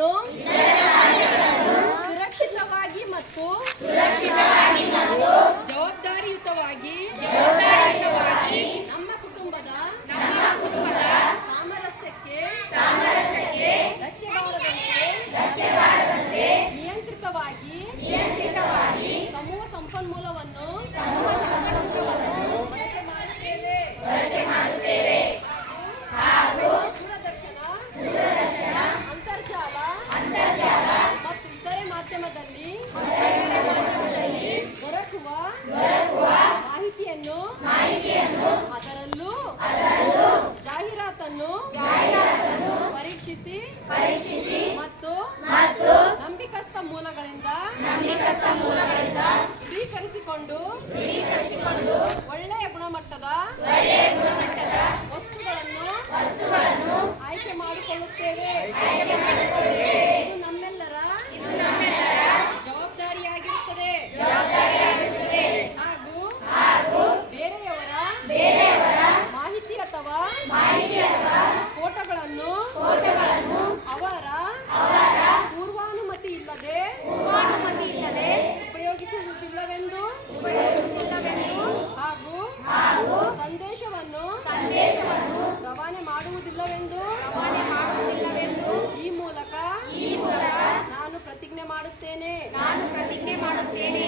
ಸಾಧನಗಳನ್ನು ಸುರಕ್ಷಿತವಾಗಿ ಮತ್ತು ಸುರಕ್ಷಿತವಾಗಿ ಮತ್ತು ಜವಾಬ್ದಾರಿಯುತವಾಗಿ ಜವಾಬ್ದಾರಿಯುತವಾಗಿ ನಮ್ಮ ಕುಟುಂಬದ ನಮ್ಮ ಕುಟುಂಬದ ಸಾಮರಸ್ಯಕ್ಕೆ ಸಾಮರಸ್ಯಕ್ಕೆ ನಿಯಂತ್ರಿತವಾಗಿ ನಿಯಂತ್ರಿತವಾಗಿ ಸಮೂಹ ಸಂಪನ್ಮೂಲವನ್ನು ಬಳಕೆ ಅದರಲ್ಲೂ ಜಾಹೀರಾತನ್ನು ಪರೀಕ್ಷಿಸಿ ಪರೀಕ್ಷಿಸಿ ಮತ್ತು ನಂಬಿಕಸ್ಥ ಮೂಲಗಳಿಂದ ಉಪಯೋಗಿಸುವುದಿಲ್ಲವೆಂದು ಉಪಯೋಗಿಸುವುದಿಲ್ಲವೆಂದು ಹಾಗೂ ಹಾಗೂ ಸಂದೇಶವನ್ನು ಸಂದೇಶವನ್ನು ರವಾನೆ ಮಾಡುವುದಿಲ್ಲವೆಂದು ರವಾನೆ ಮಾಡುವುದಿಲ್ಲವೆಂದು ಈ ಮೂಲಕ ಈ ಮೂಲಕ ನಾನು ಪ್ರತಿಜ್ಞೆ ಮಾಡುತ್ತೇನೆ. ನಾನು ಪ್ರತಿಜ್ಞೆ ಮಾಡುತ್ತೇನೆ.